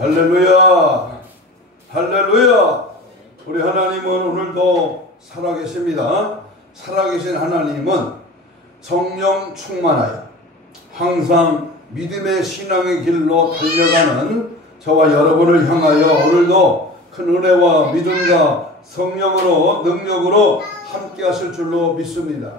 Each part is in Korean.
할렐루야, 할렐루야. 우리 하나님은 오늘도 살아계십니다. 살아계신 하나님은 성령 충만하여 항상 믿음의 신앙의 길로 달려가는 저와 여러분을 향하여 오늘도 큰 은혜와 믿음과 성령으로 능력으로 함께 하실 줄로 믿습니다.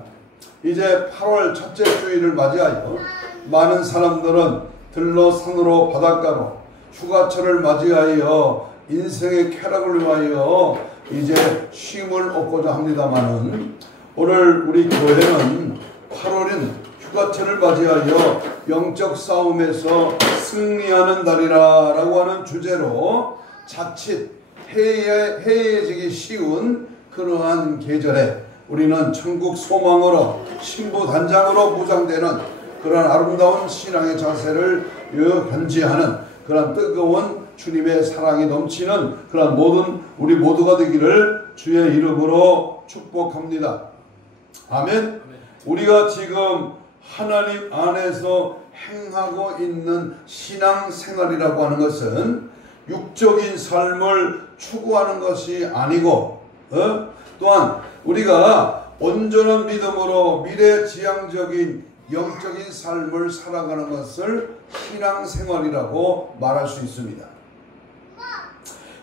이제 8월 첫째 주일을 맞이하여 많은 사람들은 들로 산으로 바닷가로 휴가철을 맞이하여 인생의 쾌락을 위하여 이제 쉼을 얻고자 합니다마는 오늘 우리 교회는 8월인 휴가철을 맞이하여 영적 싸움에서 승리하는 달이라 라고 하는 주제로 자칫 해이해지기 쉬운 그러한 계절에 우리는 천국 소망으로 신부단장으로 무장되는 그러한 아름다운 신앙의 자세를 견지하는 그러한 뜨거운 주님의 사랑이 넘치는 그러한 모든 우리 모두가 되기를 주의 이름으로 축복합니다. 아멘. 우리가 지금 하나님 안에서 행하고 있는 신앙생활이라고 하는 것은 육적인 삶을 추구하는 것이 아니고 또한 우리가 온전한 믿음으로 미래지향적인 영적인 삶을 살아가는 것을 신앙생활이라고 말할 수 있습니다.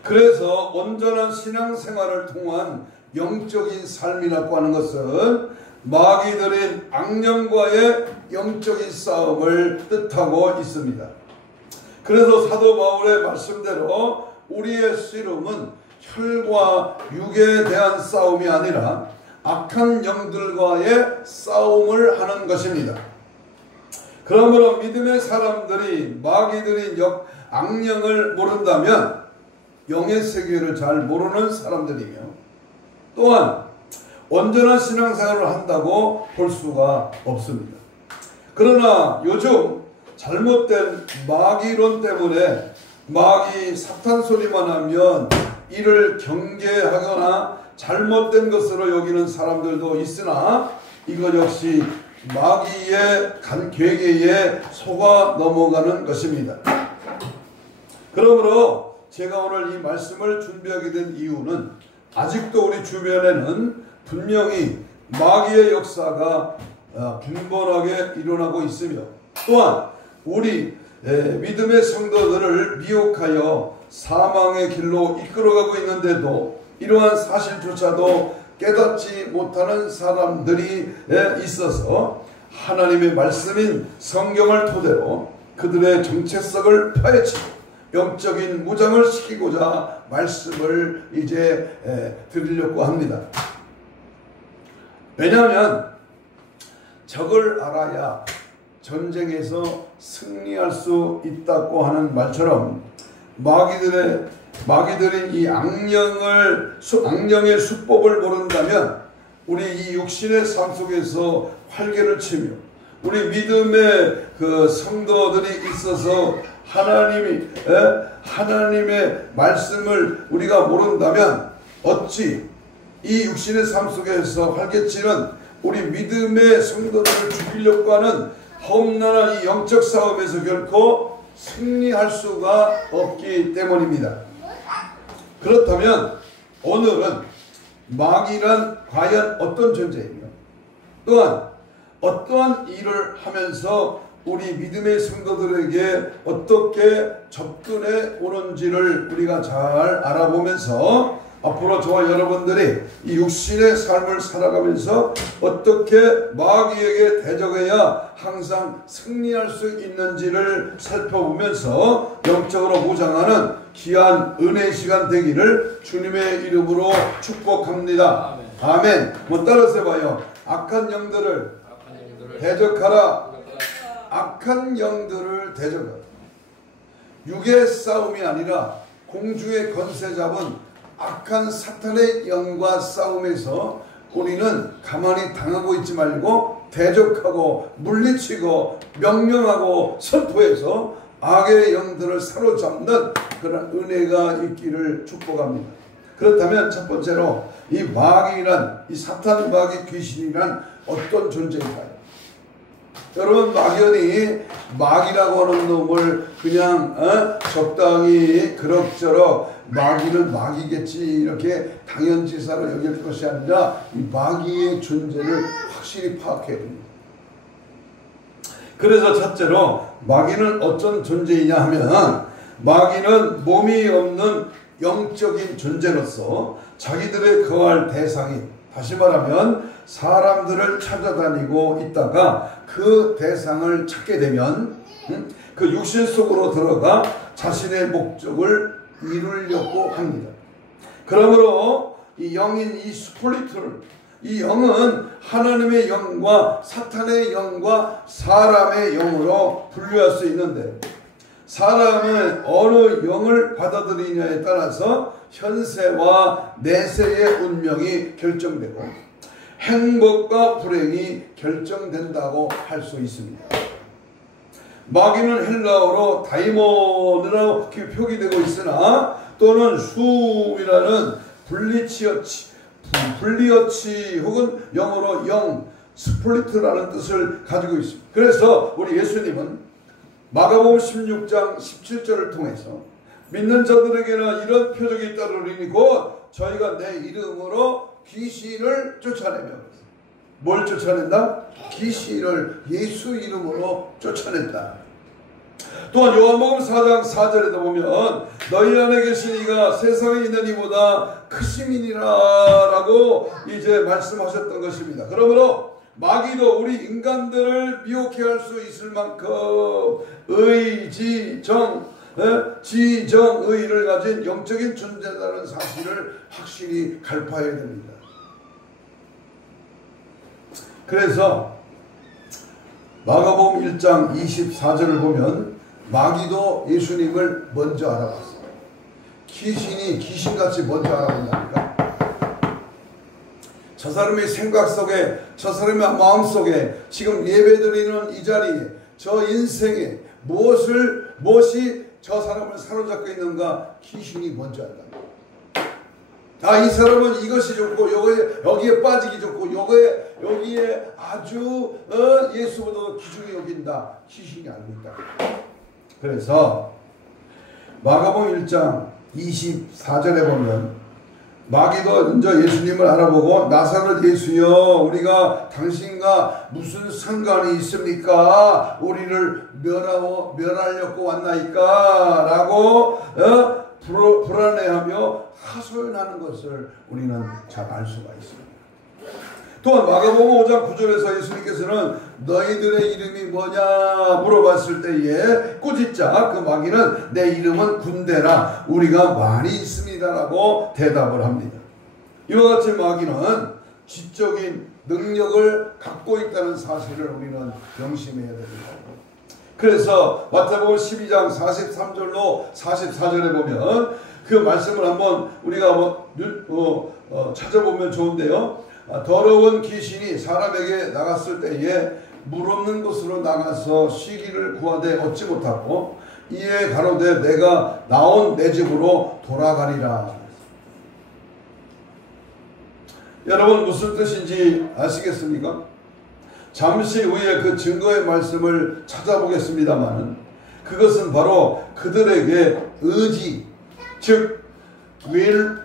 그래서 온전한 신앙생활을 통한 영적인 삶이라고 하는 것은 마귀들인 악령과의 영적인 싸움을 뜻하고 있습니다. 그래서 사도 바울의 말씀대로 우리의 씨름은 혈과 육에 대한 싸움이 아니라 악한 영들과의 싸움을 하는 것입니다. 그러므로 믿음의 사람들이 마귀들인 악령을 모른다면 영의 세계를 잘 모르는 사람들이며 또한 온전한 신앙생활을 한다고 볼 수가 없습니다. 그러나 요즘 잘못된 마귀론 때문에 마귀 사탄 소리만 하면 이를 경계하거나 잘못된 것으로 여기는 사람들도 있으나 이것 역시 마귀의 계계에 속아 넘어가는 것입니다. 그러므로 제가 오늘 이 말씀을 준비하게 된 이유는 아직도 우리 주변에는 분명히 마귀의 역사가 빈번하게 일어나고 있으며 또한 우리 믿음의 성도들을 미혹하여 사망의 길로 이끌어가고 있는데도 이러한 사실조차도 깨닫지 못하는 사람들이 있어서 하나님의 말씀인 성경을 토대로 그들의 정체성을 파헤치고 영적인 무장을 시키고자 말씀을 이제 드리려고 합니다. 왜냐하면 적을 알아야 전쟁에서 승리할 수 있다고 하는 말처럼 마귀들인 이 악령의 수법을 모른다면 우리 이 육신의 삶 속에서 활개를 치며 우리 믿음의 그 성도들이 있어서 하나님의 말씀을 우리가 모른다면 어찌 이 육신의 삶 속에서 활개치는 우리 믿음의 성도들을 죽이려고 하는 험난한 이 영적 싸움에서 결코 승리할 수가 없기 때문입니다. 그렇다면 오늘은 마귀란 과연 어떤 존재이며 또한 어떠한 일을 하면서 우리 믿음의 성도들에게 어떻게 접근해 오는지를 우리가 잘 알아보면서 앞으로 저와 여러분들이 이 육신의 삶을 살아가면서 어떻게 마귀에게 대적해야 항상 승리할 수 있는지를 살펴보면서 영적으로 무장하는 귀한 은혜의 시간 되기를 주님의 이름으로 축복합니다. 아멘. 뭐 따라서 해봐요. 악한 영들을 대적하라. 악한 영들을 대적하라. 육의 싸움이 아니라 공중의 권세 잡은 악한 사탄의 영과 싸움에서 우리는 가만히 당하고 있지 말고 대적하고 물리치고 명령하고 선포해서 악의 영들을 사로잡는 그런 은혜가 있기를 축복합니다. 그렇다면 첫 번째로 이 사탄 마귀 귀신이란 어떤 존재인가요? 여러분, 막연히 마귀라고 하는 놈을 그냥 적당히 그럭저럭 마귀는 마귀겠지 이렇게 당연지사로 여길 것이 아니라 이 마귀의 존재를 확실히 파악해야 됩니다. 그래서 첫째로 마귀는 어떤 존재이냐 하면, 마귀는 몸이 없는 영적인 존재로서 자기들의 거할 대상이, 다시 말하면 사람들을 찾아다니고 있다가 그 대상을 찾게 되면 그 육신 속으로 들어가 자신의 목적을 이루려고 합니다. 그러므로 이 영인 이 스플리트를, 이 영은 하나님의 영과 사탄의 영과 사람의 영으로 분류할 수 있는데, 사람은 어느 영을 받아들이냐에 따라서 현세와 내세의 운명이 결정되고 행복과 불행이 결정된다고 할 수 있습니다. 마귀는 헬라어로 다이몬이라고 표기되고 있으나, 또는 수이라는 분리어치 혹은 영어로 영, 스플리트라는 뜻을 가지고 있습니다. 그래서 우리 예수님은 마가복음 16장 17절을 통해서 믿는 자들에게는 이런 표적이 따르리니 곧 저희가 내 이름으로 귀신을 쫓아내며, 뭘 쫓아낸다? 귀신을 예수 이름으로 쫓아낸다. 또한 요한복음 4장 4절에도 보면 너희 안에 계신 이가 세상에 있는 이보다 크심이니라 라고 이제 말씀하셨던 것입니다. 그러므로 마귀도 우리 인간들을 미혹해 할 수 있을 만큼 지정의를 가진 영적인 존재라는 사실을 확실히 갈파해야 됩니다. 그래서 마가복음 1장 24절을 보면 마귀도 예수님을 먼저 알아봤어요. 귀신이 귀신같이 먼저 알아본다니까. 저 사람의 생각 속에, 저 사람의 마음 속에, 지금 예배드리는 이 자리에, 저 인생에 무엇이 저 사람을 사로잡고 있는가, 귀신이 먼저 안다. 이 사람은 이것이 좋고 여기에 빠지기 좋고 여기에 아주 예수보다 귀중히 여긴다. 귀신이 알고 있다. 그래서 마가복음 1장 24절에 보면 마귀도 먼저 예수님을 알아보고 나사렛 예수여, 우리가 당신과 무슨 상관이 있습니까? 우리를 멸하려고 왔나이까? 라고 불안해하며 하소연하는 것을 우리는 잘 알 수가 있습니다. 또한 마가복음 5장 9절에서 예수님께서는 너희들의 이름이 뭐냐 물어봤을 때에 꾸짖자 그 마귀는 내 이름은 군대라 우리가 많이 있습니다라고 대답을 합니다. 이와 같이 마귀는 지적인 능력을 갖고 있다는 사실을 우리는 명심해야 됩니다. 그래서 마태복음 12장 43절로 44절에 보면 그 말씀을 한번 우리가 찾아보면 좋은데요. 더러운 귀신이 사람에게 나갔을 때에 물 없는 곳으로 나가서 쉬기를 구하되 얻지 못하고 이에 가로되 내가 나온 내 집으로 돌아가리라. 여러분 무슨 뜻인지 아시겠습니까? 잠시 후에 그 증거의 말씀을 찾아보겠습니다만 그것은 바로 그들에게 의지, 즉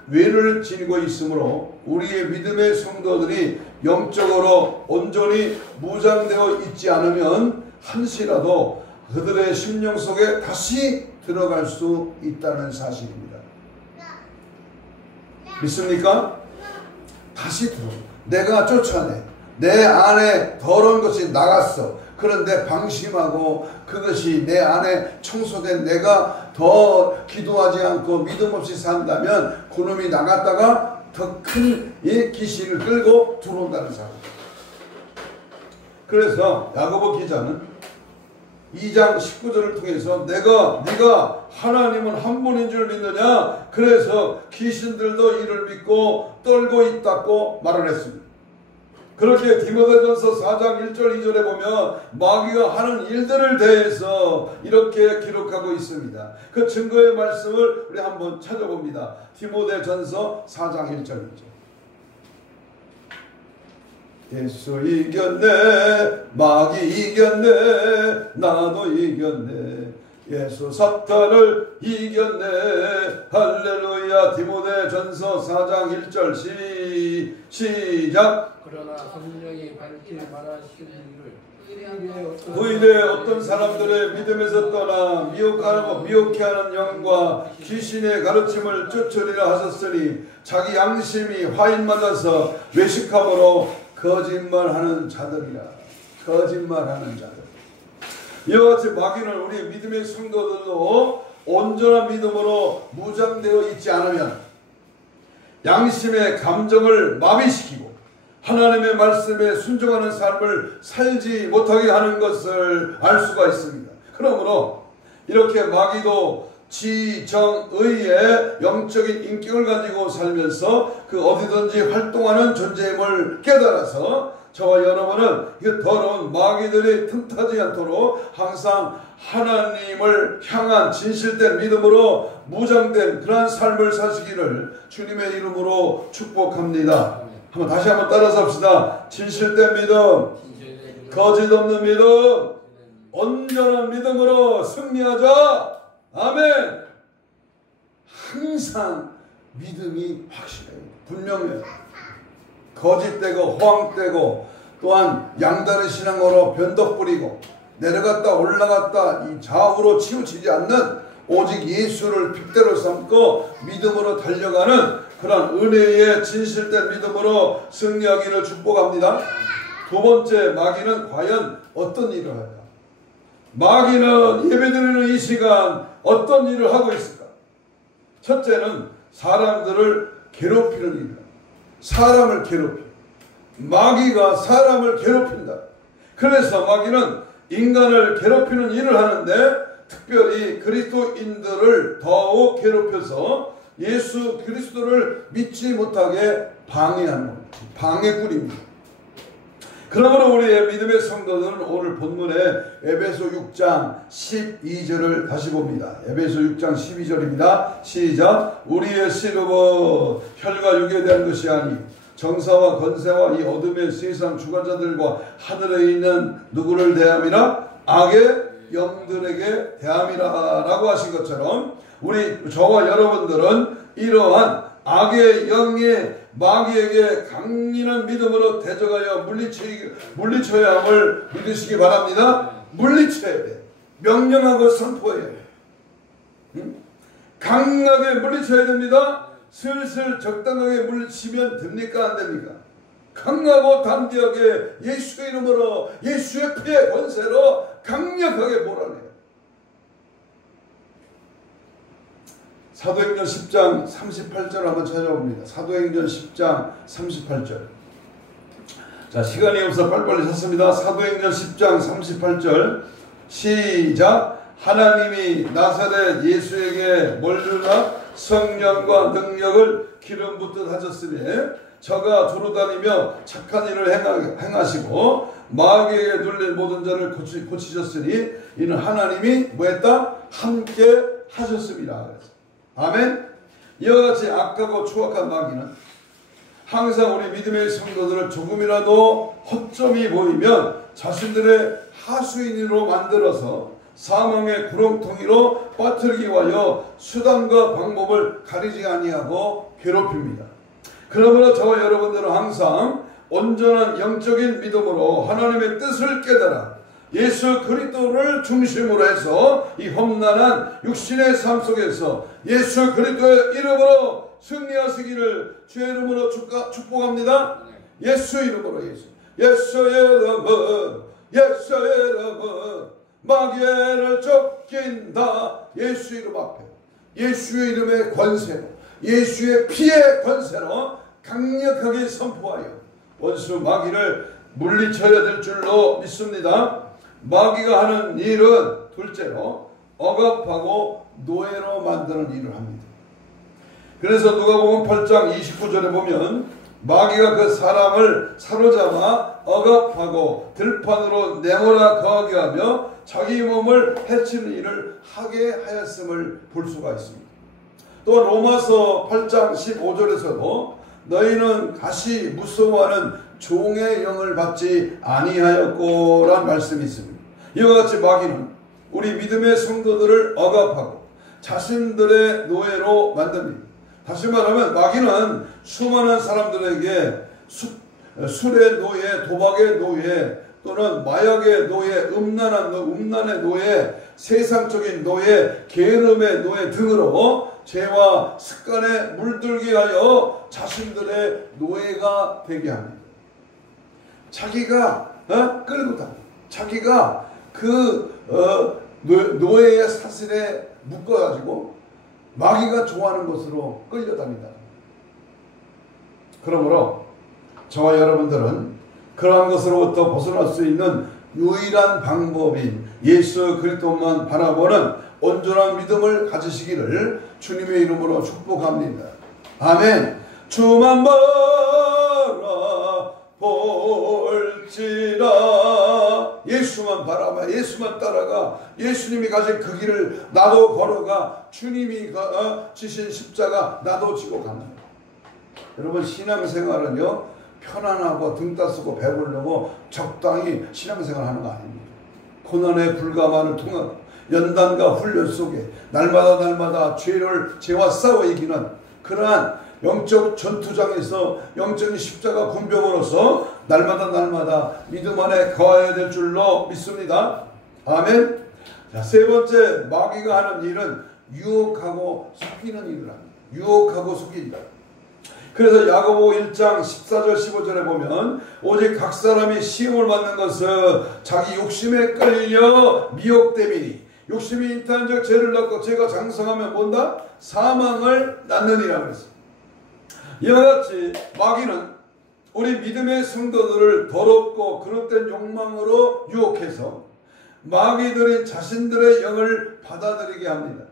외를 지니고 있으므로 우리의 믿음의 성도들이 영적으로 온전히 무장되어 있지 않으면 한시라도 그들의 심령 속에 다시 들어갈 수 있다는 사실입니다. 믿습니까? 다시 들어. 내가 쫓아내. 내 안에 더러운 것이 나갔어. 그런데 방심하고 그것이 내 안에 청소된 내가 더 기도하지 않고 믿음 없이 산다면 그놈이 나갔다가 더 큰 귀신을 끌고 들어온다는 사실. 그래서 야고보 기자는 2장 19절을 통해서 네가 하나님은 한 분인 줄 믿느냐? 그래서 귀신들도 이를 믿고 떨고 있다고 말을 했습니다. 그렇게 디모데전서 4장 1절 2절에 보면 마귀가 하는 일들을 대해서 이렇게 기록하고 있습니다. 그 증거의 말씀을 우리 한번 찾아봅니다. 디모데전서 4장 1절 2절. 예수 이겼네. 마귀 이겼네. 나도 이겼네. 예수 사탄을 이겼네. 할렐루야. 디모데전서 4장 1절 시작. 그러나 성령이 밝히 말하시는 의뢰 어떤 사람들의 믿음에서 떠나 미혹해 하는 영과 귀신의 가르침을 쫓으리라 하셨으니 자기 양심이 화인 맞아서 외식함으로 거짓말하는 자들이라. 거짓말하는 자들. 이와 같이 마귀는 우리 믿음의 성도들도 온전한 믿음으로 무장되어 있지 않으면 양심의 감정을 마비시키고 하나님의 말씀에 순종하는 삶을 살지 못하게 하는 것을 알 수가 있습니다. 그러므로 이렇게 마귀도 지정의의 영적인 인격을 가지고 살면서 그 어디든지 활동하는 존재임을 깨달아서 저와 여러분은 이 더러운 마귀들이 틈타지 않도록 항상 하나님을 향한 진실된 믿음으로 무장된 그러한 삶을 사시기를 주님의 이름으로 축복합니다. 다시 한번 따라서 합시다. 진실된 믿음, 거짓 없는 믿음, 온전한 믿음으로 승리하자. 아멘. 항상 믿음이 확실해요. 분명해요. 거짓되고 허황되고 또한 양다른 신앙으로 변덕 부리고 내려갔다 올라갔다 이 좌우로 치우치지 않는 오직 예수를 핏대로 삼고 믿음으로 달려가는 그런 은혜의 진실된 믿음으로 승리하기를 축복합니다. 두 번째, 마귀는 과연 어떤 일을 할까? 마귀는 예배드리는 이 시간 어떤 일을 하고 있을까? 첫째는 사람들을 괴롭히는 일이다. 사람을 괴롭혀. 마귀가 사람을 괴롭힌다. 그래서 마귀는 인간을 괴롭히는 일을 하는데 특별히 그리스도인들을 더욱 괴롭혀서 예수 그리스도를 믿지 못하게 방해하는 겁니다. 방해꾼입니다. 그러므로 우리의 믿음의 성도들은 오늘 본문에 에베소 6장 12절을 다시 봅니다. 에베소 6장 12절입니다. 시작. 우리의 씨름은 혈과 육에 대한 것이 아니 정사와 권세와 이 어둠의 세상 주관자들과 하늘에 있는 누구를 대함이라? 악의 영들에게 대함이라 라고 하신 것처럼 우리 저와 여러분들은 이러한 악의 영의 마귀에게 강인한 믿음으로 대적하여 물리쳐야 함을 믿으시기 바랍니다. 물리쳐야 돼. 명령하고 선포해야 돼. 강하게 물리쳐야 됩니다. 슬슬 적당하게 물리치면 됩니까? 안 됩니까? 강하고 담대하게 예수의 이름으로 예수의 피의 권세로 강력하게 몰아내요. 사도행전 10장 38절 한번 찾아봅니다. 사도행전 10장 38절. 자, 시간이 없어 빨리빨리 찾습니다. 사도행전 10장 38절 시작. 하나님이 나사렛 예수에게 뭘 주나? 성령과 능력을 기름 붓듯 하셨으니 저가 두루다니며 착한 일을 행하시고 마귀에게 눌린 모든 자를 고치셨으니 이는 하나님이 뭐했다? 함께 하셨습니다. 아멘. 이와 같이 악하고 추악한 마귀는 항상 우리 믿음의 성도들을 조금이라도 허점이 보이면 자신들의 하수인으로 만들어서 사망의 구렁텅이로 빠뜨리기 위하여 수단과 방법을 가리지 아니하고 괴롭힙니다. 그러므로 저와 여러분들은 항상 온전한 영적인 믿음으로 하나님의 뜻을 깨달아 예수 그리스도를 중심으로 해서 이 험난한 육신의 삶 속에서 예수 그리스도의 이름으로 승리하시기를 주의 이름으로 축복합니다. 예수 이름으로 예수의 이름은 마귀를 쫓긴다. 예수 이름 앞에 예수의 이름의 권세로 예수의 피의 권세로 강력하게 선포하여 원수 마귀를 물리쳐야 될 줄로 믿습니다. 마귀가 하는 일은 둘째로 억압하고 노예로 만드는 일을 합니다. 그래서 누가복음 8장 29절에 보면 마귀가 그 사람을 사로잡아 억압하고 들판으로 내몰아 거하게 하며 자기 몸을 해치는 일을 하게 하였음을 볼 수가 있습니다. 또 로마서 8장 15절에서도 너희는 다시 무서워하는 종의 영을 받지 아니하였고란 말씀이 있습니다. 이와 같이 마귀는 우리 믿음의 성도들을 억압하고 자신들의 노예로 만듭니다. 다시 말하면 마귀는 수많은 사람들에게 술의 노예, 도박의 노예, 또는 마약의 노예, 음란의 노예, 세상적인 노예, 게으름의 노예 등으로 죄와 습관에 물들게 하여 자신들의 노예가 되게 합니다. 자기가 끌고 다니, 자기가 그 노예의 사슬에 묶어가지고 마귀가 좋아하는 곳으로 끌려다닌다. 그러므로 저와 여러분들은 그러한 것으로부터 벗어날 수 있는 유일한 방법인 예수 그리스도만 바라보는 온전한 믿음을 가지시기를 주님의 이름으로 축복합니다. 아멘. 주만 바라볼지라. 예수만 바라봐, 예수만 따라가, 예수님이 가신 그 길을 나도 걸어가, 주님이 지신 십자가 나도 지고 갑니다. 여러분, 신앙생활은요 편안하고 등 따쓰고 배부르고 적당히 신앙생활 하는 거 아닙니다. 고난의 불가마를 통하고 연단과 훈련 속에 날마다 죄와 싸워 이기는 그러한 영적 전투장에서 영적인 십자가 군병으로서 날마다 믿음 안에 거해야 될 줄로 믿습니다. 아멘. 자, 세 번째, 마귀가 하는 일은 유혹하고 속이는 일을 합니다. 유혹하고 속인다. 그래서 야고보 1장 14절 15절에 보면 오직 각 사람이 시험을 받는 것은 자기 욕심에 끌려 미혹됨이니 욕심이 잉태한 적 죄를 낳고 죄가 장성하면 뭔다? 사망을 낳느니라 그랬습니다. 이와 같이 마귀는 우리 믿음의 성도들을 더럽고 그릇된 욕망으로 유혹해서 마귀들이 자신들의 영을 받아들이게 합니다.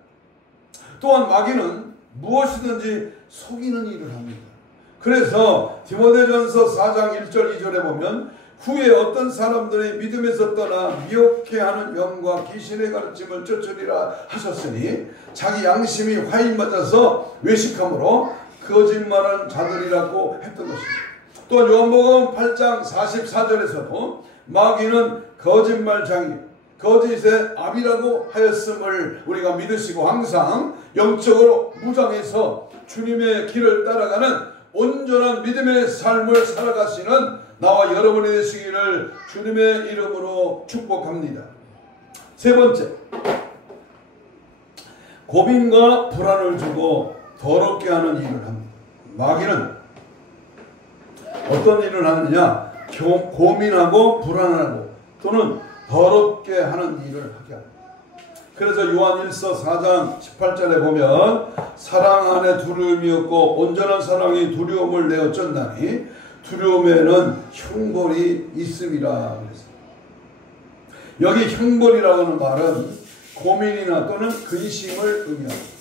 또한 마귀는 무엇이든지 속이는 일을 합니다. 그래서 디모데전서 4장 1절 2절에 보면 후에 어떤 사람들이 믿음에서 떠나 미혹해 하는 영과 귀신의 가르침을 쫓으리라 하셨으니 자기 양심이 화인 맞아서 외식함으로 거짓말한 자들이라고 했던 것입니다. 또한 요한복음 8장 44절에서도 마귀는 거짓말장이 거짓의 압이라고 하였음을 우리가 믿으시고 항상 영적으로 무장해서 주님의 길을 따라가는 온전한 믿음의 삶을 살아가시는 나와 여러분이 되시기를 주님의 이름으로 축복합니다. 세 번째, 고민과 불안을 주고 더럽게 하는 일을 합니다. 마귀는 어떤 일을 하느냐? 고민하고 불안하고 또는 더럽게 하는 일을 하게 합니다. 그래서 요한일서 4장 18절에 보면 사랑 안에 두려움이 없고 온전한 사랑이 두려움을 내어 쫓나니 두려움에는 형벌이 있음이라 그랬습니다. 여기 형벌이라고 하는 말은 고민이나 또는 근심을 의미합니다.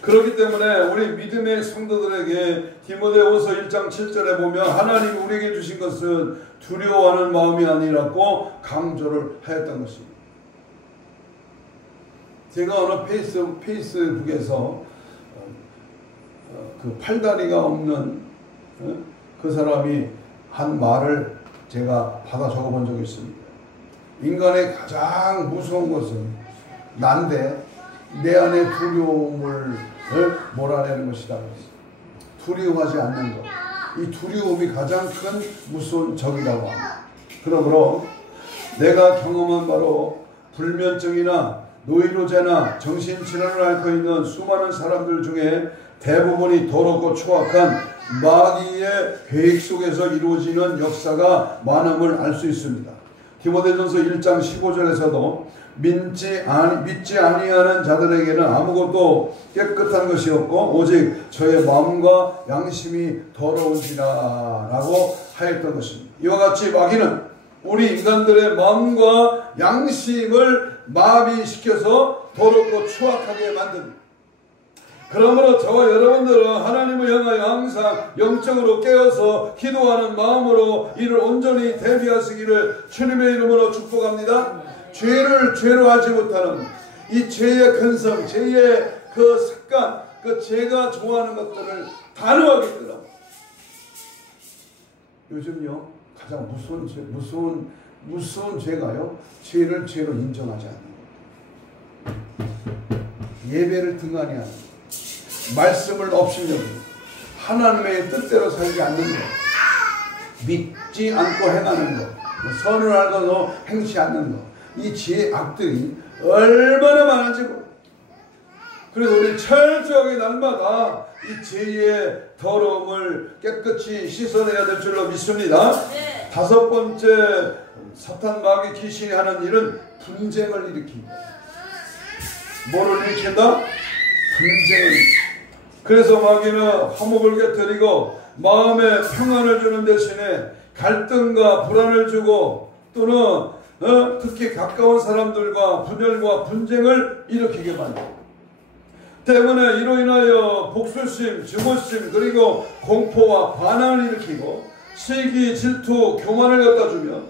그렇기 때문에 우리 믿음의 성도들에게 디모데후서 1장 7절에 보면 하나님이 우리에게 주신 것은 두려워하는 마음이 아니라고 강조를 하였던 것입니다. 제가 어느 페이스북에서 그 팔다리가 없는 그 사람이 한 말을 제가 받아 적어본 적이 있습니다. 인간의 가장 무서운 것은 난데 내 안에 두려움을 몰아내는 것이다. 두려워하지 않는 것. 이 두려움이 가장 큰 무서운 적이라고 합니다. 그러므로 내가 경험한 바로 불면증이나 노이로제나 정신질환을 앓고 있는 수많은 사람들 중에 대부분이 더럽고 추악한 마귀의 계획 속에서 이루어지는 역사가 많음을 알 수 있습니다. 디모데전서 1장 15절에서도 믿지 아니하는 자들에게는 아무것도 깨끗한 것이 없고 오직 저의 마음과 양심이 더러운지라 라고 하였던 것입니다. 이와 같이 마귀는 우리 인간들의 마음과 양심을 마비시켜서 더럽고 추악하게 만듭니다. 그러므로 저와 여러분들은 하나님을 향하여 항상 영적으로 깨어서 기도하는 마음으로 이를 온전히 대비하시기를 주님의 이름으로 축복합니다. 죄를 죄로 하지 못하는 이 죄의 근성, 죄의 그 습관, 그 죄가 좋아하는 것들을 단호하게 끊어 요즘요 가장 무서운 죄가요, 죄를 죄로 인정하지 않는 것, 예배를 등한히 하는 것, 말씀을 업신여기고 하나님의 뜻대로 살지 않는 것, 믿지 않고 행하는 것, 선을 알고도 행치 않는 것, 이 죄의 악들이 얼마나 많아지고, 그래서 우리 철저하게 날마다 이 죄의 더러움을 깨끗이 씻어내야 될 줄로 믿습니다. 네. 다섯 번째, 사탄 마귀 귀신이 하는 일은 분쟁을 일으킵니다. 뭐를 일으킨다? 분쟁을. 그래서 마귀는 화목을 곁들이고 마음에 평안을 주는 대신에 갈등과 불안을 주고, 또는 특히 가까운 사람들과 분열과 분쟁을 일으키게 만듭니다. 때문에 이로 인하여 복수심, 증오심, 그리고 공포와 반항을 일으키고 시기, 질투, 교만을 갖다 주며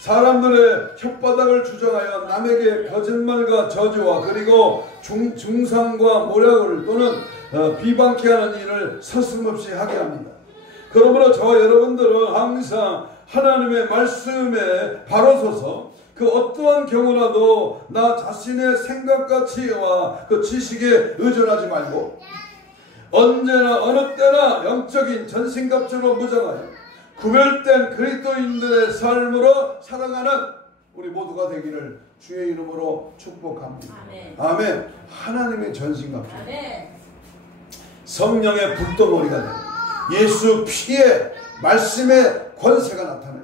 사람들의 혓바닥을 주장하여 남에게 거짓말과 저주와 그리고 중상과 모략을 또는 비방케 하는 일을 서슴없이 하게 합니다. 그러므로 저와 여러분들은 항상 하나님의 말씀에 바로 서서 그 어떠한 경우라도 나 자신의 생각과 지혜와 그 지식에 의존하지 말고 언제나 어느 때나 영적인 전신갑주로 무장하여 구별된 그리스도인들의 삶으로 살아가는 우리 모두가 되기를 주의 이름으로 축복합니다. 아멘. 아멘. 하나님의 전신갑주, 아멘. 성령의 불덩어리가 되고 예수 피의 말씀의 권세가 나타나요.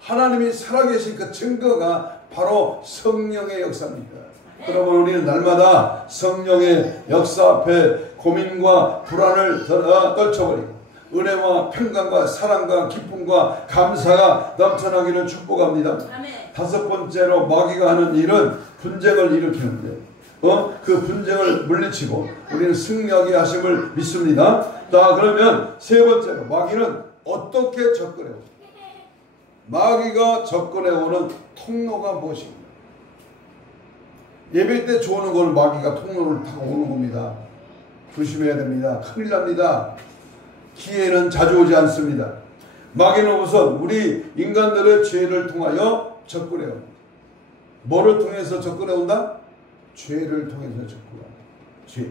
하나님이 살아계신 그 증거가 바로 성령의 역사입니다. 그러면 우리는 날마다 성령의 역사 앞에 고민과 불안을 떨쳐버리고 은혜와 평강과 사랑과 기쁨과 감사가 넘쳐나기를 축복합니다. 아멘. 다섯 번째로 마귀가 하는 일은 분쟁을 일으키는데 그 분쟁을 물리치고 우리는 승리하게 하심을 믿습니다. 자, 그러면 세 번째로 마귀는 어떻게 접근해요? 마귀가 접근해오는 통로가 무엇입니까? 예배 때 좋은 걸 마귀가 통로를 타고 오는 겁니다. 조심해야 됩니다. 큰일 납니다. 기회는 자주 오지 않습니다. 마귀는 우선 우리 인간들의 죄를 통하여 접근해옵니다. 뭐를 통해서 접근해온다? 죄를 통해서 접근합니다. 죄.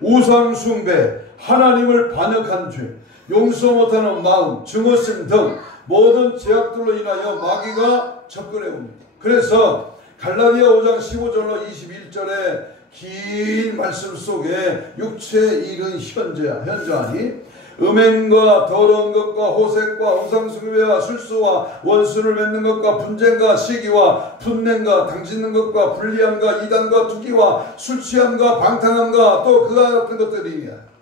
우상 숭배, 하나님을 반역한 죄, 용서 못하는 마음, 증오심 등 모든 죄악들로 인하여 마귀가 접근해 옵니다. 그래서 갈라디아 5장 15절로 21절의 긴 말씀 속에 육체에 이른 현저하니 음행과 더러운 것과 호색과 우상숭배와 술수와 원수를 맺는 것과 분쟁과 시기와 분냄과 당짓는 것과 불리함과 이단과 투기와 술취함과 방탕함과 또 그와 같은 것들이니라.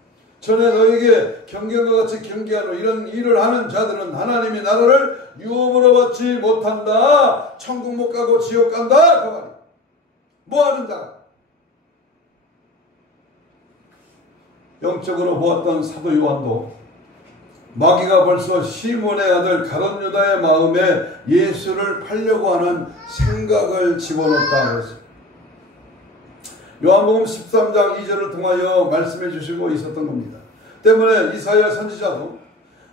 전에 너에게 경계와 같이 경계하노. 이런 일을 하는 자들은 하나님이 나라를 유업으로 받지 못한다. 천국 못 가고 지옥 간다. 그 말이야. 뭐 하는 자? 영적으로 보았던 사도 요한도 마귀가 벌써 시몬의 아들 가룟 유다의 마음에 예수를 팔려고 하는 생각을 집어넣었다고 했어요. 요한복음 13장 2절을 통하여 말씀해 주시고 있었던 겁니다. 때문에 이사야 선지자도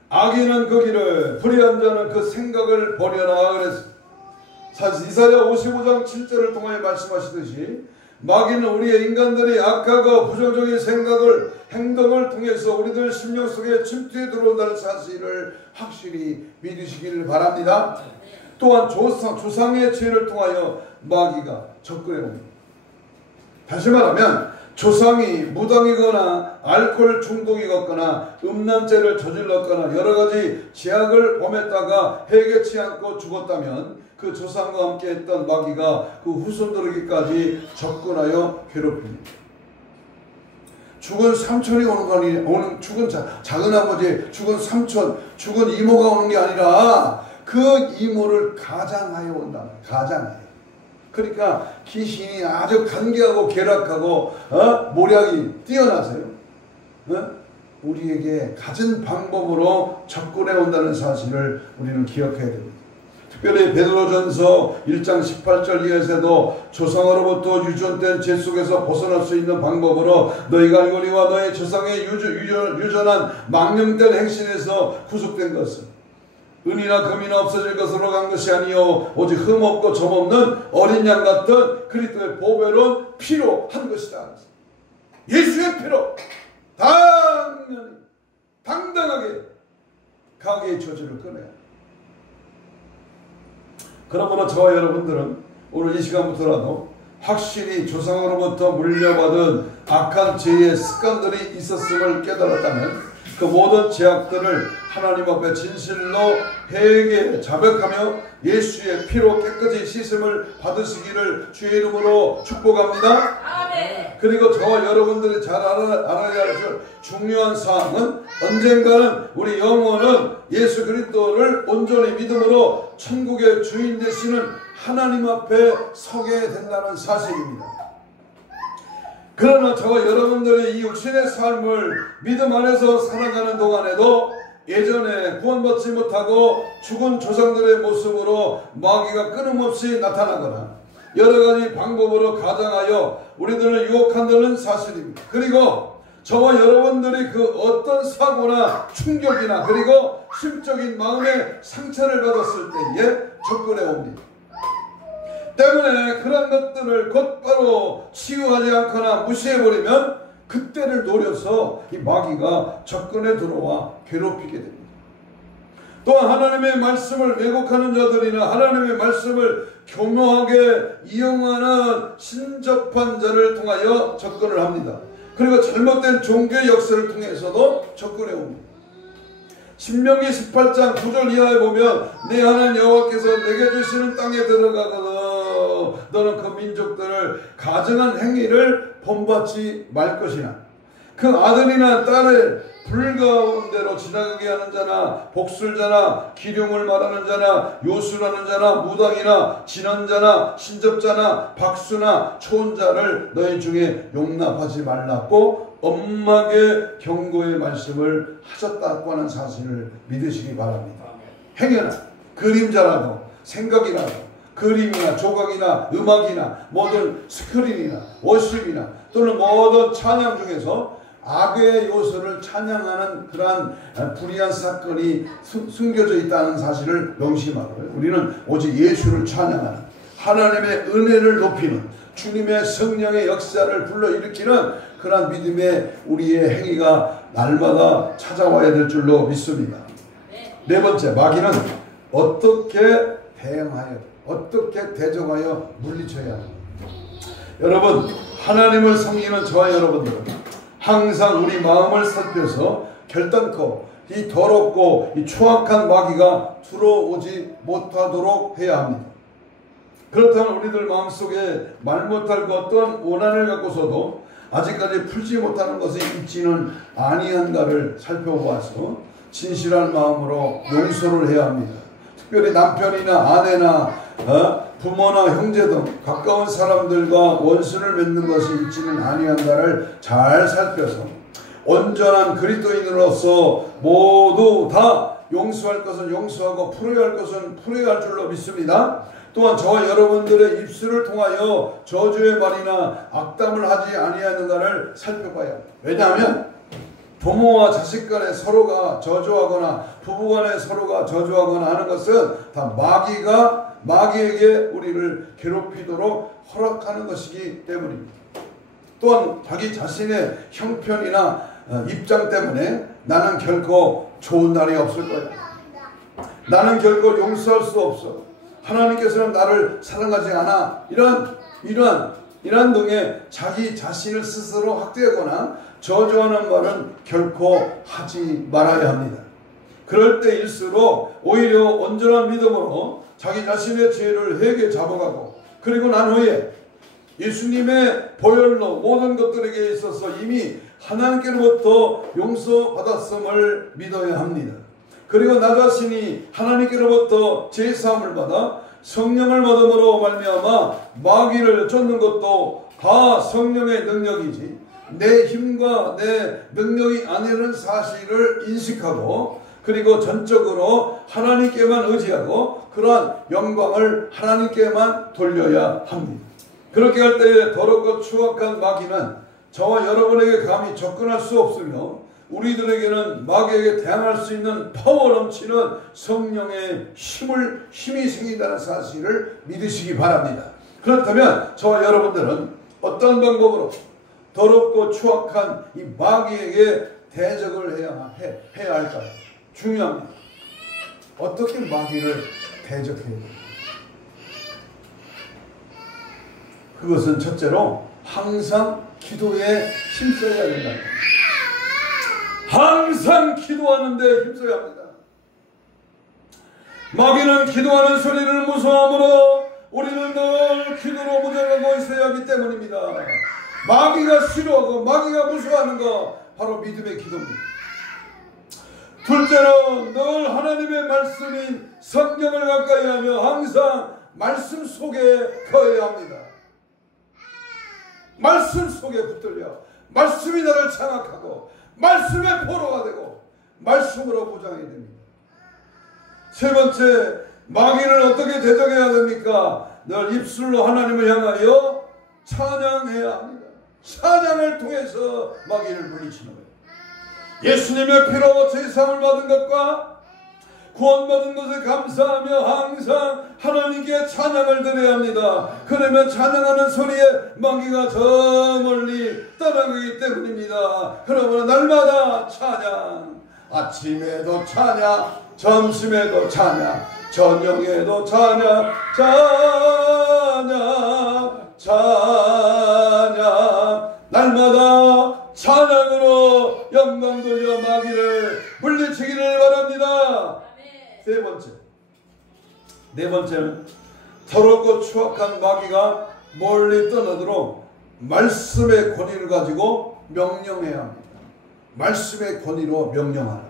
악인은 그 길을, 불의한 자는 그 생각을 버려라 그랬어요. 사실 이사야 55장 7절을 통하여 말씀하시듯이 마귀는 우리의 인간들이 악하고 부정적인 생각을, 행동을 통해서 우리들 심령 속에 침투해 들어온다는 사실을 확실히 믿으시기를 바랍니다. 또한 조상의 죄를 통하여 마귀가 접근해 옵니다. 다시 말하면 조상이 무당이거나 알코올 중독이었거나 음란죄를 저질렀거나 여러가지 죄악을 범했다가 해결치 않고 죽었다면 그 조상과 함께 했던 마귀가 그 후손들에게까지 접근하여 괴롭힙니다. 죽은 삼촌이 오는 거 아니에요. 죽은 작은 아버지, 죽은 삼촌, 죽은 이모가 오는 게 아니라 그 이모를 가장하여 온다. 가장하여. 그러니까 귀신이 아주 간계하고 괴락하고 모략이 뛰어나서요. 우리에게 갖은 방법으로 접근해 온다는 사실을 우리는 기억해야 됩니다. 특별히 베드로전서 1장 18절 이하에서도 조상으로부터 유전된 죄 속에서 벗어날 수 있는 방법으로 너희가 알거니와 너희 조상의 유전한 망령된 행실에서 구속된 것은 은이나 금이나 없어질 것으로 간 것이 아니요 오직 흠없고 점없는 어린 양 같은 그리스도의 보배로운 피로 한 것이다. 예수의 피로 당연히 당당하게 가게의 저주를 끊어야 합니다. 그러므로 저와 여러분들은 오늘 이 시간부터라도 확실히 조상으로부터 물려받은 악한 죄의 습관들이 있었음을 깨달았다면 그 모든 죄악들을 하나님 앞에 진실로 회개 자백하며 예수의 피로 깨끗이 씻음을 받으시기를 주의 이름으로 축복합니다. 아멘. 그리고 저와 여러분들이 잘 알아야 할 중요한 사항은 언젠가는 우리 영혼은 예수 그리스도를 온전히 믿음으로 천국의 주인 되시는 하나님 앞에 서게 된다는 사실입니다. 그러나 저와 여러분들의 이 육신의 삶을 믿음 안에서 살아가는 동안에도 예전에 구원받지 못하고 죽은 조상들의 모습으로 마귀가 끊임없이 나타나거나 여러가지 방법으로 가장하여 우리들을 유혹한다는 사실입니다. 그리고 저와 여러분들이 그 어떤 사고나 충격이나 그리고 심적인 마음의 상처를 받았을 때에 접근해 옵니다. 때문에 그런 것들을 곧바로 치유하지 않거나 무시해버리면 그때를 노려서 이 마귀가 접근해 들어와 괴롭히게 됩니다. 또한 하나님의 말씀을 왜곡하는 자들이나 하나님의 말씀을 교묘하게 이용하는 신접한 자를 통하여 접근을 합니다. 그리고 잘못된 종교의 역사를 통해서도 접근해 옵니다. 신명기 18장 9절 이하에 보면 내 하나님 여호와께서 내게 주시는 땅에 들어가거든 너는 그 민족들을 가증한 행위를 본받지 말 것이나 그 아들이나 딸을 불가운데로 지나가게 하는 자나 복술자나 기륭을 말하는 자나 요술하는 자나 무당이나 진언자나 신접자나 박수나 초혼자를 너희 중에 용납하지 말라고 엄하게 경고의 말씀을 하셨다고 하는 사실을 믿으시기 바랍니다. 행여나 그림자라도 생각이라도 그림이나 조각이나 음악이나 모든 스크린이나 워십이나 또는 모든 찬양 중에서 악의 요소를 찬양하는 그러한 불의한 사건이 숨겨져 있다는 사실을 명심하고요. 우리는 오직 예수를 찬양하는 하나님의 은혜를 높이는 주님의 성령의 역사를 불러일으키는 그러한 믿음의 우리의 행위가 날마다 찾아와야 될 줄로 믿습니다. 네 번째, 마귀는 어떻게 대응하여 어떻게 대적하여 물리쳐야 합니다. 여러분, 하나님을 섬기는 저와 여러분들은 항상 우리 마음을 살펴서 결단코 이 더럽고 이 추악한 마귀가 들어오지 못하도록 해야 합니다. 그렇다면 우리들 마음속에 말 못할 그 어떤 원한을 갖고서도 아직까지 풀지 못하는 것이 있지는 아니한가를 살펴보아서 진실한 마음으로 용서를 해야 합니다. 특별히 남편이나 아내나 부모나 형제 등 가까운 사람들과 원수를 맺는 것이 있지는 아니한가를 잘 살펴서 온전한 그리스도인으로서 모두 다 용서할 것은 용서하고 풀어야 할 것은 풀어야 할 줄로 믿습니다. 또한 저와 여러분들의 입술을 통하여 저주의 말이나 악담을 하지 아니하는가를 살펴봐야 합니다. 왜냐하면 부모와 자식 간에 서로가 저주하거나 부부 간에 서로가 저주하거나 하는 것은 다 마귀에게 우리를 괴롭히도록 허락하는 것이기 때문입니다. 또한 자기 자신의 형편이나 입장 때문에 나는 결코 좋은 날이 없을 거야. 나는 결코 용서할 수 없어. 하나님께서는 나를 사랑하지 않아. 이러한 등의 자기 자신을 스스로 학대하거나 저주하는 말은 결코 하지 말아야 합니다. 그럴 때일수록 오히려 온전한 믿음으로 자기 자신의 죄를 회개 잡아가고 그리고 난 후에 예수님의 보혈로 모든 것들에게 있어서 이미 하나님께로부터 용서받았음을 믿어야 합니다. 그리고 나 자신이 하나님께로부터 제사함을 받아 성령을 받음으로 말미암아 마귀를 쫓는 것도 다 성령의 능력이지 내 힘과 내 능력이 아니라는 사실을 인식하고 그리고 전적으로 하나님께만 의지하고 그러한 영광을 하나님께만 돌려야 합니다. 그렇게 할 때에 더럽고 추악한 마귀는 저와 여러분에게 감히 접근할 수 없으며 우리들에게는 마귀에게 대항할 수 있는 파워 넘치는 성령의 힘이 생긴다는 사실을 믿으시기 바랍니다. 그렇다면 저와 여러분들은 어떤 방법으로 더럽고 추악한 이 마귀에게 대적을 해야 할까요? 중요합니다. 어떻게 마귀를 대적해야 됩니까? 그것은 첫째로 항상 기도에 힘써야 된다. 항상 기도하는 데 힘써야 합니다. 마귀는 기도하는 소리를 무서워하므로 우리는 늘 기도로 무장하고 있어야 하기 때문입니다. 마귀가 싫어하고 마귀가 무서워하는 거 바로 믿음의 기도입니다. 둘째로 늘 하나님의 말씀인 성경을 가까이 하며 항상 말씀 속에 거해야 합니다. 말씀 속에 붙들려 말씀이 나를 장악하고 말씀의 포로가 되고 말씀으로 무장해야 됩니다. 세 번째, 마귀를 어떻게 대적해야 됩니까? 늘 입술로 하나님을 향하여 찬양해야 합니다. 찬양을 통해서 마귀를 물리치는 거예요. 예수님의 피로 제사함을 받은 것과 구원받은 것에 감사하며 항상 하나님께 찬양을 드려야 합니다. 그러면 찬양하는 소리에 마귀가 저 멀리 떠나가기 때문입니다. 그러므로 날마다 찬양, 아침에도 찬양, 점심에도 찬양, 저녁에도 찬양, 찬양, 찬양, 날마다 찬양으로 영광 돌려 마귀를 물리치기를 바랍니다. 네 번째는 더럽고 추악한 마귀가 멀리 떠나도록 말씀의 권위를 가지고 명령해야 합니다. 말씀의 권위로 명령하라.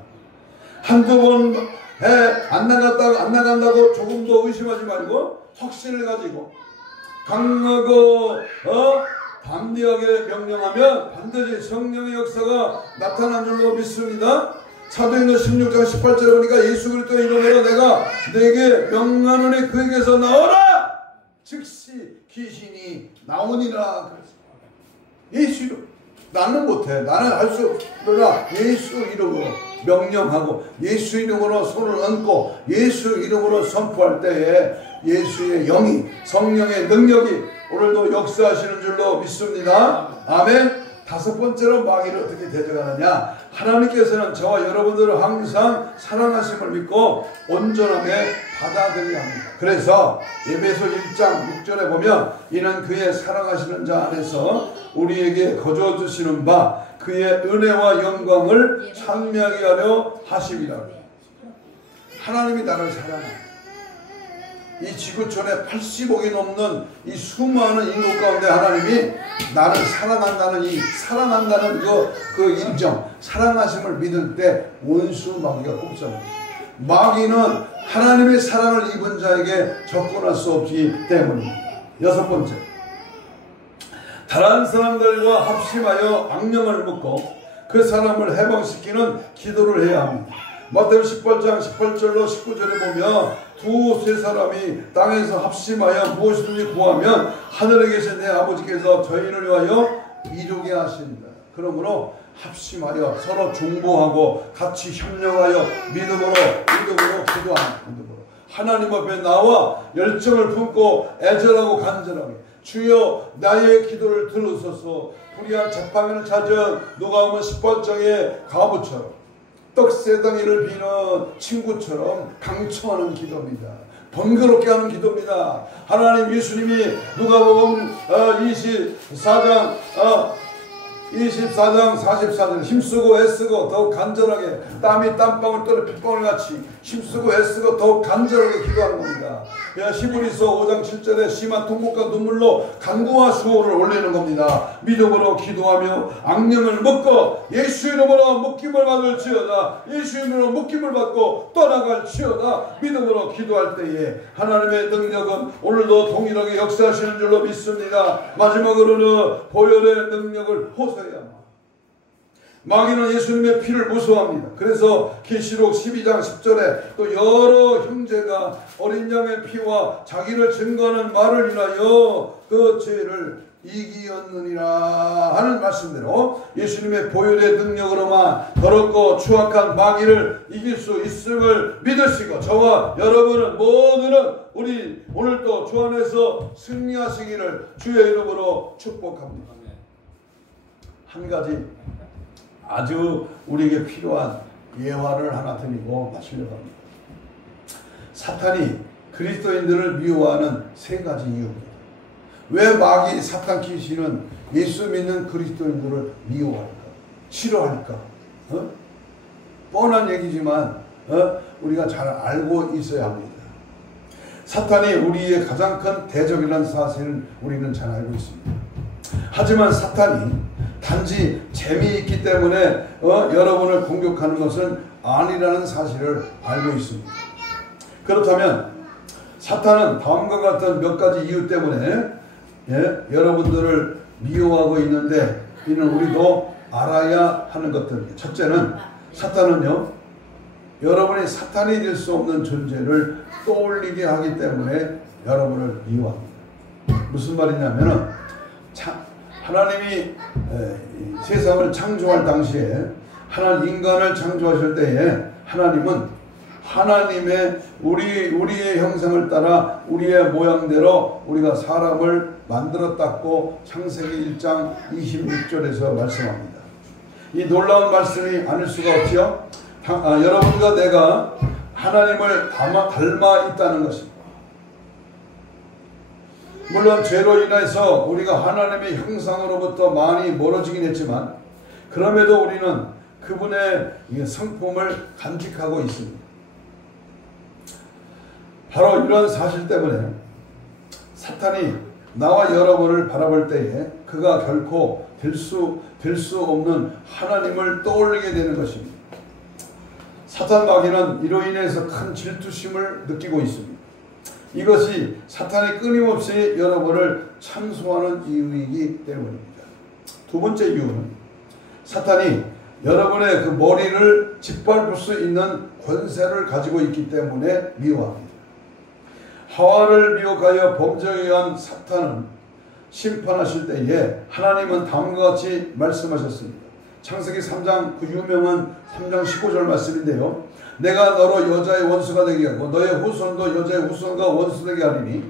한두 번 안 나간다고 조금도 의심하지 말고 확신을 가지고 강하고 담대하게 명령하면 반드시 성령의 역사가 나타난 줄로 믿습니다. 사도행전 16장 18절에 보니까 예수 그리스도의 이름으로 내가 내게 명하노니 그에게서 나오라! 즉시 귀신이 나오니라. 예수 이름. 나는 못해. 나는 할 수 없으나 예수 이름으로 명령하고 예수 이름으로 손을 얹고 예수 이름으로 선포할 때에 예수의 영이, 성령의 능력이 오늘도 역사하시는 줄로 믿습니다. 아멘. 다섯 번째로 마귀를 어떻게 대적하느냐? 하나님께서는 저와 여러분들을 항상 사랑하심을 믿고 온전하게 받아들여야 합니다. 그래서 에베소 1장 6절에 보면 이는 그의 사랑하시는 자 안에서 우리에게 거저주시는 바 그의 은혜와 영광을 찬미하게 하려 하심이라. 하나님이 나를 사랑합니다. 이 지구촌에 80억이 넘는 이 수많은 인구 가운데 하나님이 나를 사랑한다는 이 사랑한다는 그 인정, 사랑하심을 믿을 때 원수 마귀가 꼽습니다. 마귀는 하나님의 사랑을 입은 자에게 접근할 수 없기 때문입니다. 여섯 번째, 다른 사람들과 합심하여 악령을 묶고 그 사람을 해방시키는 기도를 해야 합니다. 마태복음 18장 18절로 19절에 보면 두세 사람이 땅에서 합심하여 무엇이든지 구하면 하늘에 계신 내 아버지께서 저희를 위하여 이루게 하신다. 그러므로 합심하여 서로 중보하고 같이 협력하여 믿음으로 기도하는 믿음으로 하나님 앞에 나와 열정을 품고 애절하고 간절하게 주여 나의 기도를 들으소서. 불의한 재판을 찾은 누가복음 18장의 과부처럼 떡새덩이를 비는 친구처럼 강청하는 기도입니다. 번거롭게 하는 기도입니다. 하나님, 예수님이 누가복음 24장 44절 힘쓰고 애쓰고 더욱 간절하게 땀이 땀방울 떨어 핏방울 같이 힘쓰고 애쓰고 더욱 간절하게 기도하는 겁니다. 히브리서 5장 7절에 심한 통곡과 눈물로 간구와 수호를 올리는 겁니다. 믿음으로 기도하며 악령을 묶어 예수 이름으로 묶임을 받을지어다. 예수 이름으로 묶임을 받고 떠나갈지어다. 믿음으로 기도할 때에 하나님의 능력은 오늘도 동일하게 역사하시는 줄로 믿습니다. 마지막으로는 보혈의 능력을 호소해야 합니다. 마귀는 예수님의 피를 무서워합니다. 그래서 계시록 12장 10절에 또 여러 형제가 어린 양의 피와 자기를 증거하는 말을 인하여 그 죄를 이기었느니라 하는 말씀대로 예수님의 보혈의 능력으로만 더럽고 추악한 마귀를 이길 수 있음을 믿으시고 저와 여러분은 모두는 우리 오늘도 주 안에서 승리하시기를 주의 이름으로 축복합니다. 한 가지 아주 우리에게 필요한 예화를 하나 드리고 마치려고 합니다. 사탄이 그리스도인들을 미워하는 세 가지 이유입니다. 왜 마귀 사탄 귀신은 예수 믿는 그리스도인들을 미워할까? 싫어할까? 뻔한 얘기지만 우리가 잘 알고 있어야 합니다. 사탄이 우리의 가장 큰 대적이라는 사실을 우리는 잘 알고 있습니다. 하지만 사탄이 단지 재미있기 때문에 여러분을 공격하는 것은 아니라는 사실을 알고 있습니다. 그렇다면 사탄은 다음과 같은 몇 가지 이유 때문에 여러분들을 미워하고 있는데 이는 우리도 알아야 하는 것들입니다. 첫째는 사탄은요, 여러분이 사탄이 될 수 없는 존재를 떠올리게 하기 때문에 여러분을 미워합니다. 무슨 말이냐면 하나님이 세상을 창조할 당시에 하나님 인간을 창조하실 때에 하나님은 하나님의 우리의 형상을 따라 우리의 모양대로 우리가 사람을 만들었다고 창세기 1장 26절에서 말씀합니다. 이 놀라운 말씀이 아닐 수가 없죠. 여러분과 내가 하나님을 닮아 있다는 것입니다. 물론 죄로 인해서 우리가 하나님의 형상으로부터 많이 멀어지긴 했지만 그럼에도 우리는 그분의 성품을 간직하고 있습니다. 바로 이런 사실 때문에 사탄이 나와 여러분을 바라볼 때에 그가 결코 될 수 없는 하나님을 떠올리게 되는 것입니다. 사탄 마귀는 이로 인해서 큰 질투심을 느끼고 있습니다. 이것이 사탄이 끊임없이 여러분을 참소하는 이유이기 때문입니다. 두 번째 이유는 사탄이 여러분의 그 머리를 짓밟을 수 있는 권세를 가지고 있기 때문에 미워합니다. 하와를 미혹하여 범죄에 의한 사탄은 심판하실 때에 하나님은 다음과 같이 말씀하셨습니다. 창세기 3장 그 유명한 3장 15절 말씀인데요. 내가 너로 여자의 원수가 되게 하고 너의 후손도 여자의 후손과 원수 되게 하리니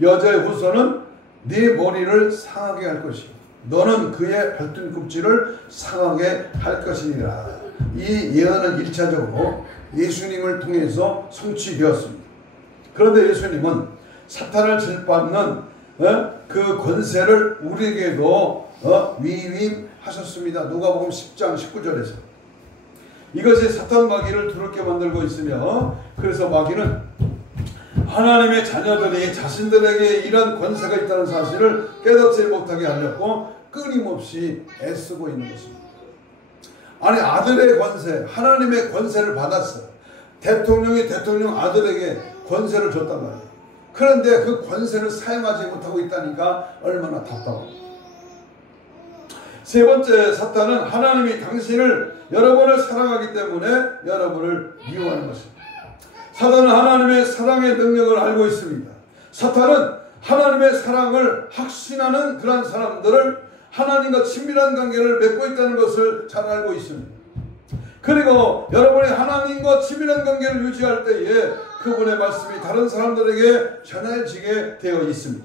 여자의 후손은 네 머리를 상하게 할 것이요 너는 그의 발등꿈치를 상하게 할 것이니라. 이 예언은 1차적으로 예수님을 통해서 성취되었습니다. 그런데 예수님은 사탄을 짓밟는 그 권세를 우리에게도 위임하셨습니다. 누가복음 10장 19절에서 이것이 사탄 마귀를 두렵게 만들고 있으며 그래서 마귀는 하나님의 자녀들이 자신들에게 이런 권세가 있다는 사실을 깨닫지 못하게 하려고 끊임없이 애쓰고 있는 것입니다. 아니 아들의 권세, 하나님의 권세를 받았어요. 대통령이 대통령 아들에게 권세를 줬단 말이에요. 그런데 그 권세를 사용하지 못하고 있다니까 얼마나 답답합니다. 세 번째, 사탄은 하나님이 당신을 여러분을 사랑하기 때문에 여러분을 미워하는 것입니다. 사탄은 하나님의 사랑의 능력을 알고 있습니다. 사탄은 하나님의 사랑을 확신하는 그런 사람들을 하나님과 친밀한 관계를 맺고 있다는 것을 잘 알고 있습니다. 그리고 여러분이 하나님과 친밀한 관계를 유지할 때에 그분의 말씀이 다른 사람들에게 전해지게 되어 있습니다.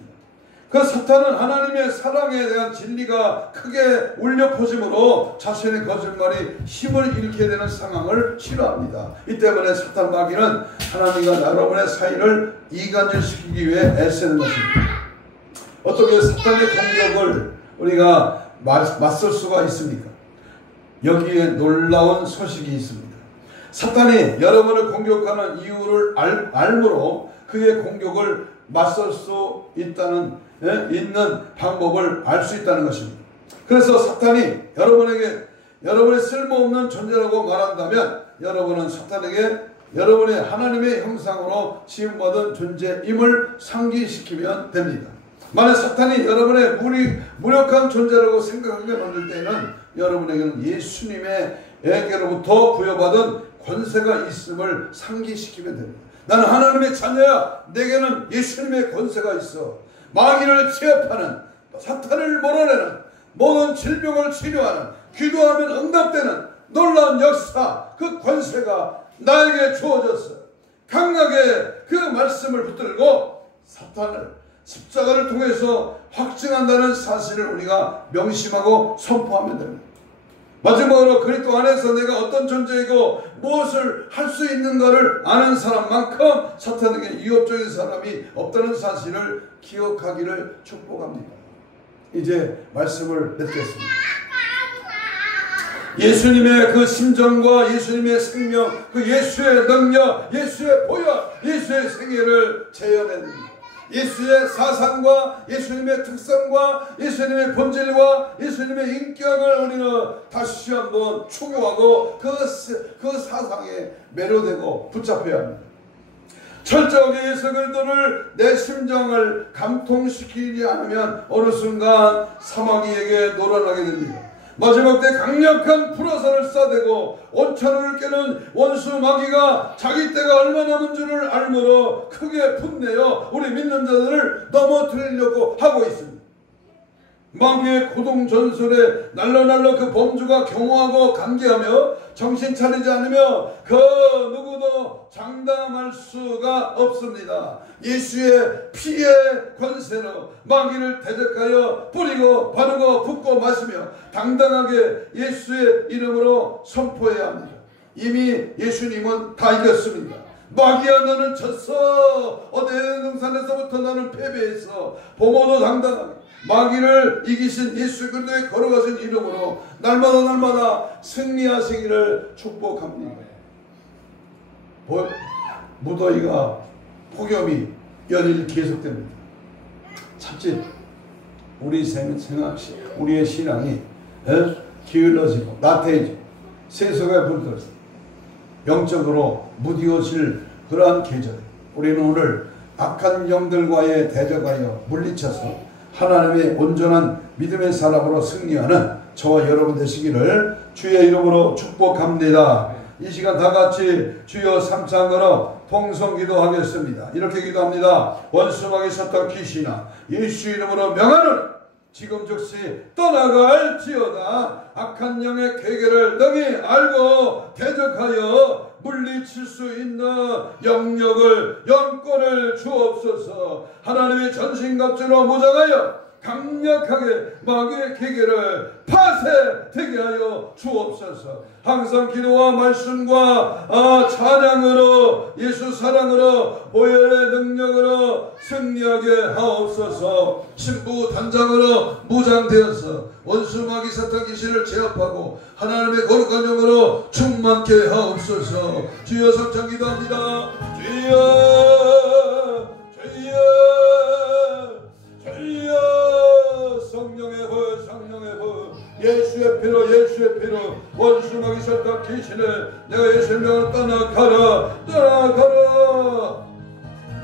그 사탄은 하나님의 사랑에 대한 진리가 크게 울려 퍼지므로 자신의 거짓말이 힘을 잃게 되는 상황을 싫어합니다. 이 때문에 사탄 마귀는 하나님과 여러분의 사이를 이간질시키기 위해 애쓰는 것입니다. 어떻게 사탄의 공격을 우리가 맞설 수가 있습니까? 여기에 놀라운 소식이 있습니다. 사탄이 여러분을 공격하는 이유를 알므로 그의 공격을 맞설 수 있는 방법을 알 수 있다는 것입니다. 그래서 사탄이 여러분의 쓸모없는 존재라고 말한다면 여러분은 사탄에게 여러분의 하나님의 형상으로 지음받은 존재임을 상기시키면 됩니다. 만약 사탄이 여러분의 무력한 존재라고 생각하게 만들 때에는 여러분에게는 예수님에게로부터 부여받은 권세가 있음을 상기시키면 됩니다. 나는 하나님의 자녀야. 내게는 예수님의 권세가 있어. 마귀를 제압하는 사탄을 몰아내는, 모든 질병을 치료하는, 기도하면 응답되는 놀라운 역사, 그 권세가 나에게 주어졌어요. 강하게 그 말씀을 붙들고 사탄을 십자가를 통해서 확증한다는 사실을 우리가 명심하고 선포하면 됩니다. 마지막으로 그리스도 안에서 내가 어떤 존재이고 무엇을 할 수 있는가를 아는 사람만큼 사탄에게 위협적인 사람이 없다는 사실을 기억하기를 축복합니다. 이제 말씀을 맺겠습니다. 예수님의 그 심정과 예수님의 생명, 그 예수의 능력, 예수의 보혈, 예수의 생애를 재현합니다. 예수의 사상과 예수님의 특성과 예수님의 본질과 예수님의 인격을 우리는 다시 한번 추구하고 그 사상에 매료되고 붙잡혀야 합니다. 철저하게 예수 그리스도를 내 심정을 감통시키지 않으면 어느 순간 사마귀에게 놀아나게 됩니다. 마지막 때 강력한 불화살을 쏴대고 온천을 깨는 원수 마귀가 자기 때가 얼마 남은 줄을 알므로 크게 분내어 우리 믿는 자들을 넘어뜨리려고 하고 있습니다. 마귀의 고동 전술에 날로 그 범주가 경호하고 감기하며 정신 차리지 않으며 그 누구도 장담할 수가 없습니다. 예수의 피의 권세로 마귀를 대적하여 뿌리고 바르고 붓고 마시며 당당하게 예수의 이름으로 선포해야 합니다. 이미 예수님은 다 이겼습니다. 마귀야 너는 졌어. 어데는 등산에서부터 너는 패배했어. 보모도 당당하게 마귀를 이기신 예수 그리스도의 걸어가신 이름으로 날마다 승리하시기를 축복합니다. 무더위가 폭염이 연일 계속됩니다. 참지 우리의 신앙이 기울어지고 나태해지고 세속에 불들어서 영적으로 무디워질 그러한 계절에 우리는 오늘 악한 영들과의 대적하여 물리쳐서 하나님의 온전한 믿음의 사람으로 승리하는 저와 여러분 되시기를 주의 이름으로 축복합니다. 이 시간 다같이 주여 삼창 걸어 통성기도 하겠습니다. 이렇게 기도합니다. 원수막이 섰던 귀신아 예수 이름으로 명하는 지금 즉시 떠나갈지어다. 악한 영의 계계를 너희 알고 대적하여 물리칠 수 있는 영역을 영권을 주옵소서. 하나님의 전신갑주로 무장하여 강력하게 마귀의 계계를 파쇄되게 하여 주옵소서. 항상 기도와 말씀과 찬양으로 예수 사랑으로 보혈의 능력으로 승리하게 하옵소서. 신부 단장으로 무장되어서 원수 마귀 사탄 귀신을 제압하고 하나님의 거룩한 영으로 충만케 하옵소서. 주여 성찬 기도합니다. 주여 성령의 불 성령의 불 예수의 피로 원수 마귀 사탄 귀신을 내가 예수의 명으로 떠나가라.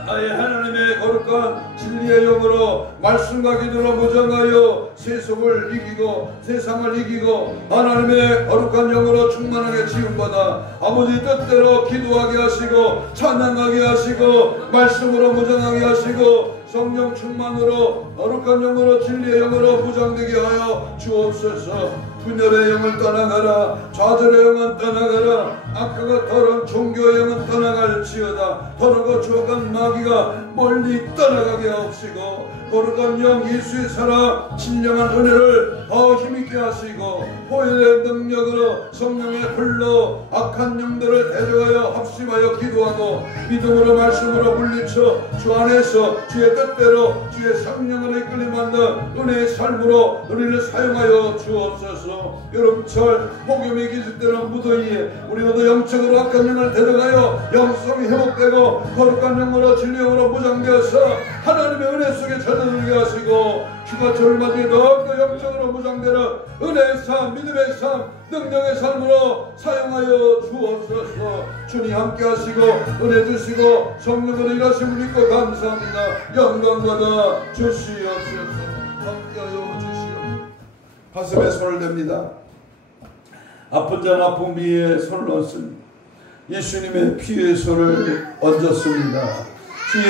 나의 하나님의 거룩한 진리의 영으로 말씀과 기도로 무장하여 세속을 이기고 세상을 이기고 하나님의 거룩한 영으로 충만하게 지음받아 아버지 뜻대로 기도하게 하시고 찬양하게 하시고 말씀으로 무장하게 하시고 성령 충만으로 거룩한 영으로 진리의 영으로 무장되게 하여 주옵소서. 분열의 영을 떠나가라. 좌절의 영은 떠나가라. 악하고 더러운 종교의 영은 떠나갈지어다. 더러고 추악한 마귀가 멀리 떠나가게 하옵시고 거룩한 영 예수의 사랑 진정한 은혜를 더 힘있게 하시고 보혈의 능력으로 성령의 불로 악한 영들을 대적하여 합심하여 기도하고 믿음으로 말씀으로 물리쳐 주 안에서 주의 뜻대로 주의 성령으로 이끌림받는 은혜의 삶으로 우리를 사용하여 주옵소서. 여름철 폭염이 계속되는 무더위에 우리 모두 영적으로 악한 영을 대적하여 영성이 회복되고 거룩한 영으로 진리영으로 무장되어서 하나님의 은혜 속에 젖어들게 하시고 휴가철을 맞이해 더욱더 영적으로 무장되는 은혜의 삶, 믿음의 삶, 능력의 삶으로 사용하여 주옵소서. 주님 함께 하시고 은혜 주시고 성령으로 일하심을 믿고 감사합니다. 영광 받아 주시옵소서. 함께하여 주시옵소서. 가슴에 손을 댑니다. 아픈 자는 아픈 비에 손을 얹습니다. 예수님의 피의 손을 얹었습니다. 주의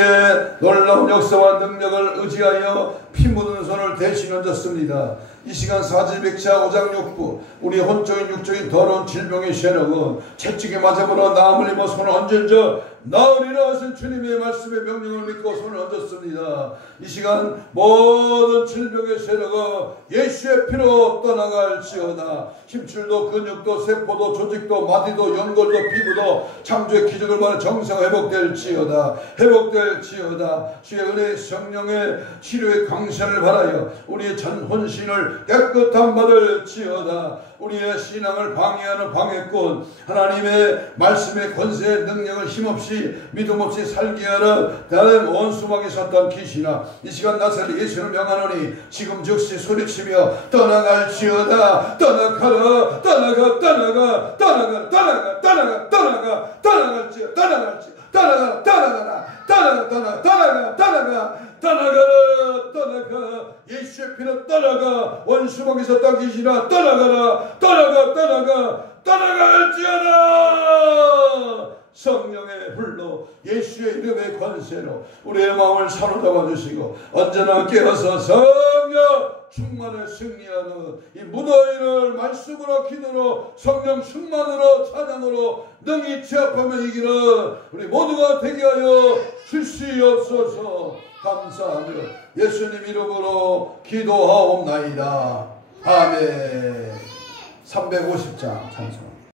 놀라운 역사와 능력을 의지하여 피 묻은 손을 대신 얹었습니다. 이 시간 사지백차 오장육부 우리 혼적인 육적인 더러운 질병의 세력은 채찍에 맞아보라 나음을 입어 손을 얹은 자 나으리라 하신 주님의 말씀의 명령을 믿고 손을 얹었습니다. 이 시간 모든 질병의 세력은 예수의 피로 떠나갈지어다. 힘줄도 근육도 세포도 조직도 마디도 연골도 피부도 창조의 기적을 받아 정상 회복될지어다. 주의 은혜의 성령의 치료의 강세를 바라여 우리의 전 혼신을 깨끗함 받을지어다. 우리의 신앙을 방해하는 방해꾼 하나님의 말씀의 권세의 능력을 힘없이 믿음 없이 살게 하는 다른 원수막에 섰던 귀신아 이 시간 나사렛 예수를 명하노니 지금 즉시 소리치며 떠나갈지어다. 떠나가라 떠나가 떠나가 떠나가 떠나가 떠나가 떠나가 떠나갈지어 떠나갈지 떠나가 떠나가라 떠나가 떠나가 떠나가 떠나가 떠나가라 떠나가 예수의 피로 떠나가 원수막에 섰던 귀신아 떠나가라 떠나가 떠나가 떠나갈지어다. 성령의 불로 예수의 이름의 권세로 우리의 마음을 사로잡아 주시고 언제나 깨어서 성령 충만을 승리하는 이 무더위를 말씀으로 기도로 성령 충만으로 찬양으로 능히 제압하며 이기는 우리 모두가 되게 하여 주시옵소서. 감사하며 예수님 이름으로 기도하옵나이다. 아멘. 350장 찬송.